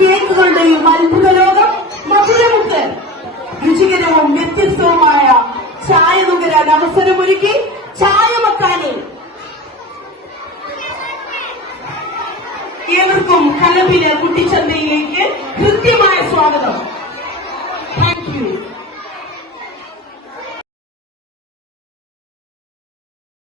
കേക്കുകളുടെയും അത്ഭുത ലോകം മധുരമുക്ക്. രുചികരവും വ്യത്യസ്തവുമായ ചായ നുകരാൻ അവസരമൊരുക്കി ചായ മക്കാനി. ഏവർക്കും കലപിലെ